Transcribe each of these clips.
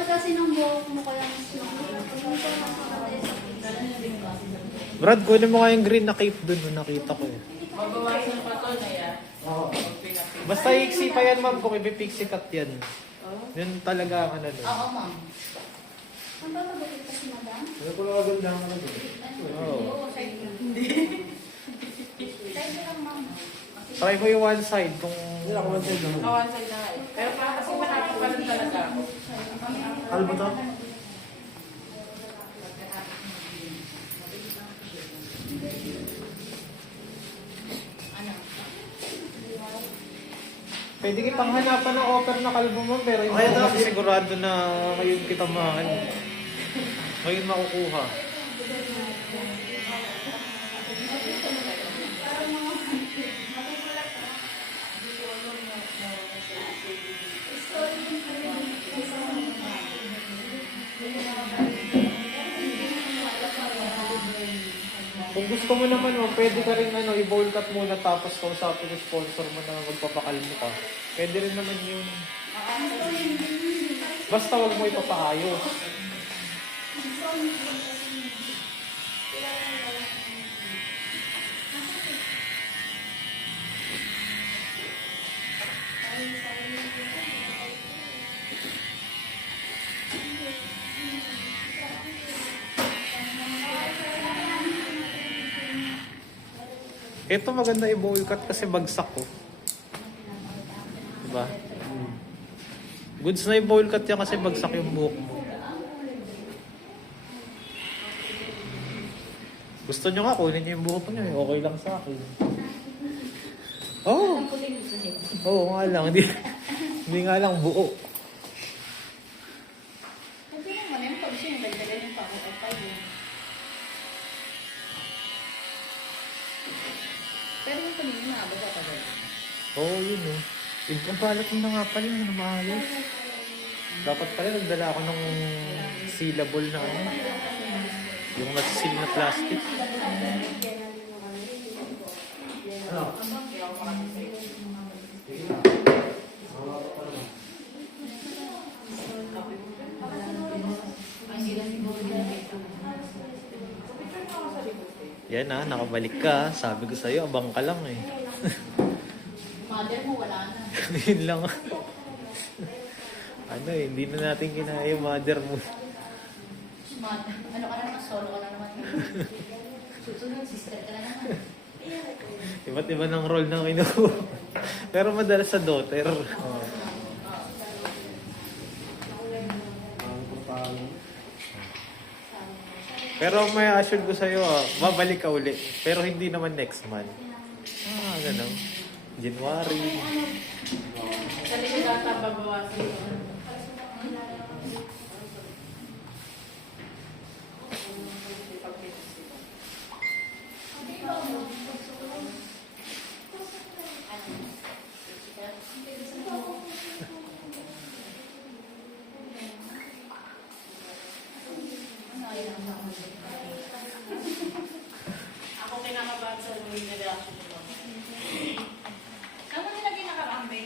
kapal kasi ng buhok mo kaya mas Brad, kunin mo nga yung green na cape dun. Nakita ko eh. Mabawasan pa to na yan. Oo. Basta iksi pa yan, ma'am, kung ipipixie cut yan. Yun talaga ang ano dun. Oo, ma'am. Ang ba magalit kasi madam? Ano ko lang maganda ang ano dun? Oo. Oo, side lang. Side lang, ma'am. Try mo yung one side kung... One side na eh. Pero kasi malapit pa rin talaga ako. Ano ba to? Pwede kitang hanapan ng offer na kalbo mo, pero hindi ko kasi sigurado na ngayon kita mahal. Ngayon makukuha. Kung gusto mo naman, pwede ka rin i-bowl cut muna tapos kausapin yung sponsor mo na magpapakalmo ka. Pwede rin naman yun. Basta wag mo ipapaayos. Ito maganda i-bowl cut kasi bagsak ko. Diba? Goods na i-bowl cut yan kasi bagsak yung buhok mo. Gusto nyo nga, kunin nyo yung buhok nyo. Okay lang sa akin. Oo. Oo nga lang. Hindi nga lang buo. Pwede naman yung pag siya, nagdagan yung pang-upay yun. Pero yung kanina na, ba ka ba? Oo, yun o. Ikampalat mo na nga pala yung maayos. Dapat pala nagdala ako ng sealable na ano. Yung nag-seal na plastic. Ano? Yan nakabalik ka. Sabi ko sa'yo, abang ka lang eh. Mother mo, wala na. Yun lang. Hindi na natin kinaya yung mother mo. Mother, ano ka na naman, solo ka na naman. Susunod, sister ka na naman. Iba't iba ng role na kinuha. Pero madalas sa daughter. Pero may assure ko sa'yo, babalik ka uli. Pero hindi naman next month. Ganun. January. Sa likod ata babawasan ko. Ako kinakabahan sa mga reaction ko. Ano nilagay na karambay?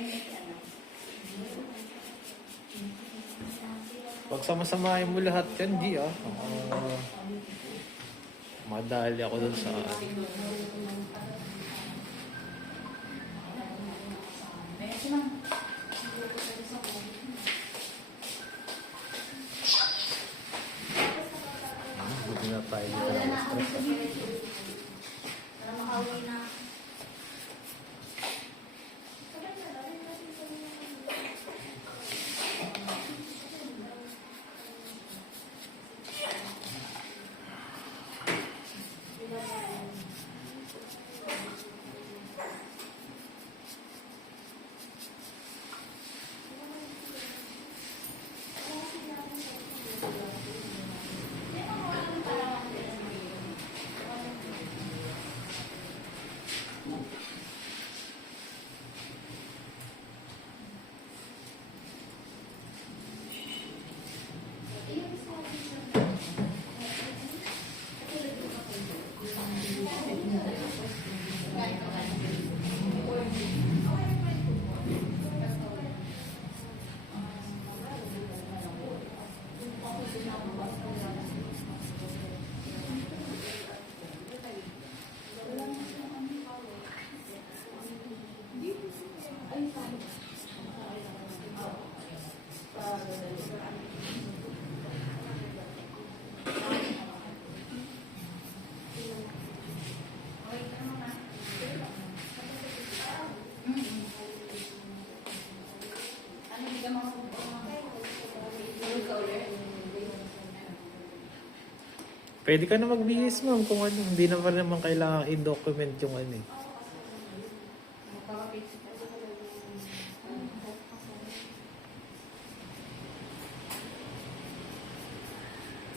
Pag sama-samahin mo lahat yan, di madali ako dun sa... Buti na tayo dito ng stress. Para makauwi na. ka mga ka ulit. Pwede ka na magbihis, ma'am, kung ano. Hindi na pa naman kailangan i-document yung ano eh. Magkakapit.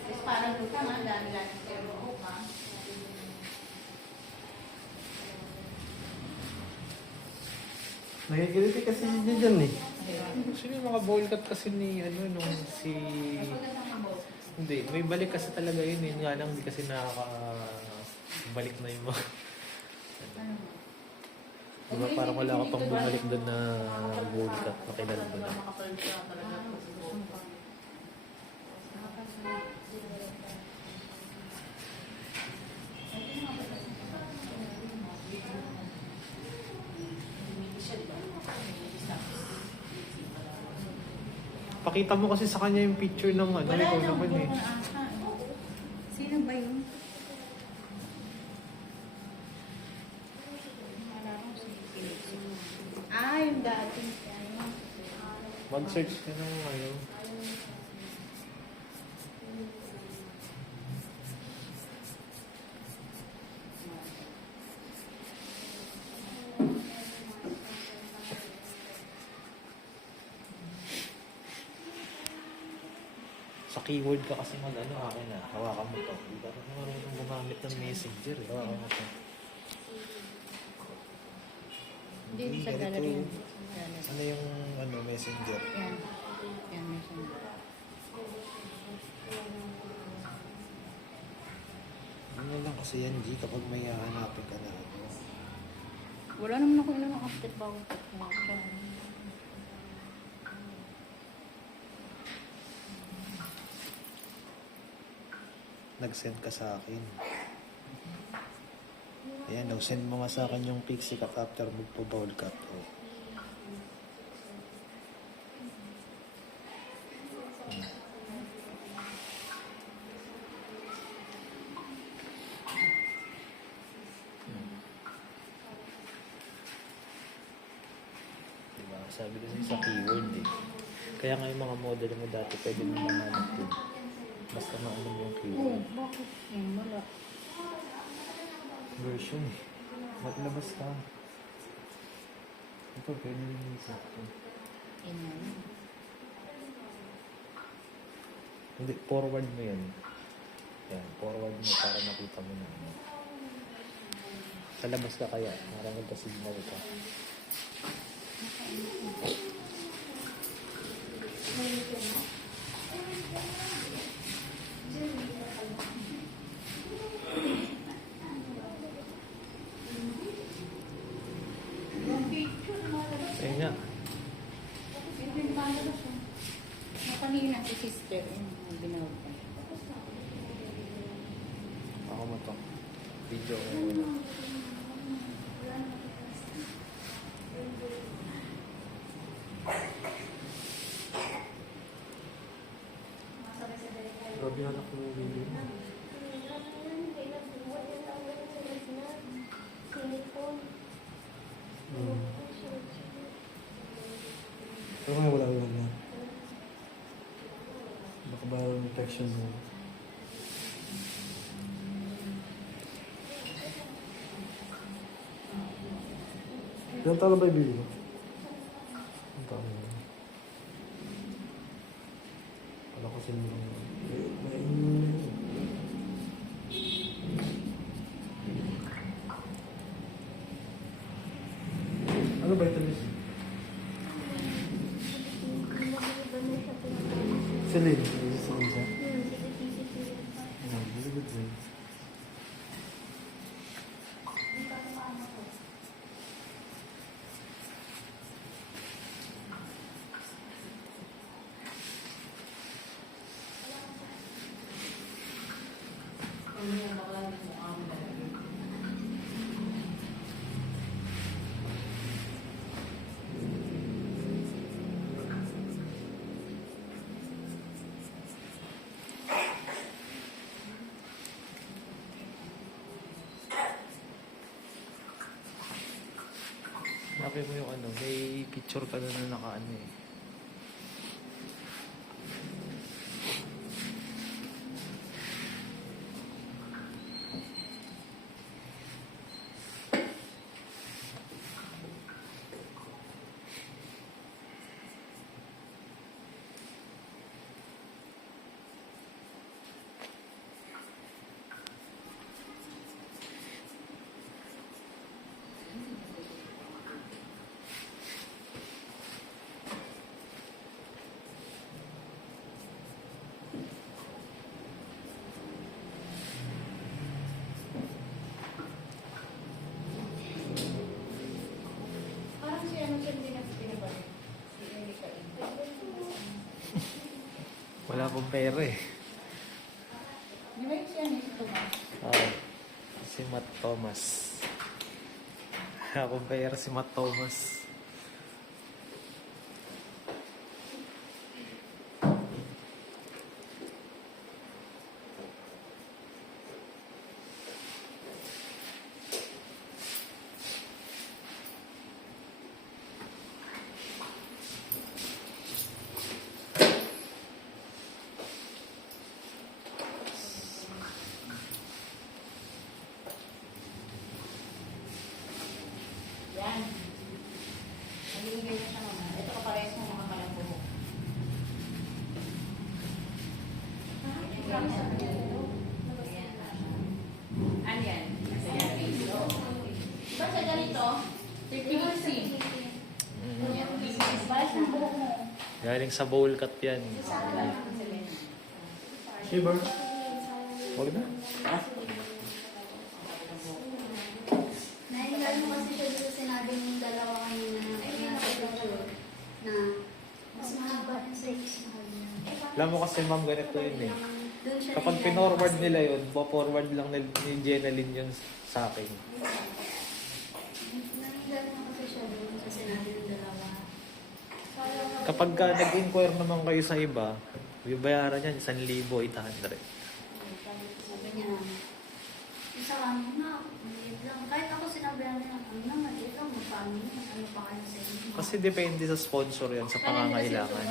Tapos parang luta nga, dami-dami kayo buhok ha. Nakikiliti kasi niya dyan eh. Sino yung mga bowl cut kasi ni, ano, nung si... Magandang ang buhok. Hindi, may balik kasi talaga yun. Yun nga lang, hindi kasi nakaka-balik na yung mga... Ano? Diba parang wala ka pang bumalik doon na bowl cut na kilala mo na. Pakita mo kasi sa kanya yung picture ng ano, Wala ikaw nang naman eh. buhok na ata. Sino ba yun? Ah, yung dating ano. Mag-search ka ng ano. Sa keyword ka kasi mag-ano, akin na, hawakan mo to. Hindi ka na marunong gumamit ng messenger. Hawakan mo to. Hindi, sa gallery yun. Ano yung ano, messenger? Yan. Yan, may siya. Ano lang kasi yan, G, kapag may hahanapin ka na ano. Wala naman ako ilang after bago. Nag-send ka sa akin. Ayan, send mo nga sa akin yung pixie cut after magpo-bowl cut. Oh. Diba? Sabi kasi sa keyword eh. Kaya nga yung mga model mo dati pwede mo mahanap din. Basta maano mo yung Oo, keyword. bakit? Wala. Version eh. Maglabas ka. Ito, pwede rin yung sakto. Yan. Hindi, forward mo yan. Yan, forward mo para makita mo na. Sa labas ka kaya, para magka-signal ka. Ayun nga. Kanina si sister, yung ginawag ko. Ako mo to. Video ko muna. Grabe anak mo yung video mo. Pero nga wala na. Baka ba yung infection mo? Ilang taon na ba yung baby mo? Ang taon na. Wala kasi nung... Ano ba ito, Miss? Celine. Is this Lisa? No, very good way. Hanapin mo yung ano, may picture ka na nakaano eh. Wala akong pera eh. Di ba yung siya si Tomas? Oo. Si Matt Thomas. Wala akong pera si Matt Thomas. Yan. Nabibigay na siya mama. Ito ka parehas mo mga kalabubok. Ano yan? Kasi yan. Diba sa ganito? 50-50. Balas ng buhok mo. Galing sa bowl cut yan. Shiver. Huwag na. Nahihigal mo kasi siya dito sinabi ng dalawa kanina na nasa picture na mas mahaba yung sa small niya. Alam mo kasi ma'am, ganito yun eh. Doon siya Kapag nahihigal. pinorward nila yun, forward lang ni Jenaline yun sa akin. Nahihigal mo kasi siya doon sa sinabi ng dalawa. Kapag nag-inquire naman kayo sa iba, yung bayaran yan, 1,800. Sabi niya na, isa kami na, maliit lang. Kahit ako sinabihan niya, ano na, maliit lang, magpaano yun, ano pa kayo sa inyo. Kasi depende sa sponsor yan, sa pangangailangan.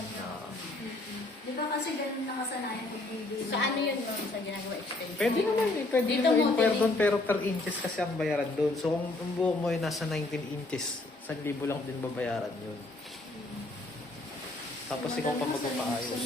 Di ba kasi ganun nakasanayan pag video. Sa ano yun no? Sa ginagawa extension? Pwede naman eh, pwede Dito naman mo, inquire dili- doon, pero per inches kasi ang bayaran doon. So kung ang buhok mo ay nasa 19 inches, 1,000 lang din babayaran yun. Tapos ikaw pa magpapaayos.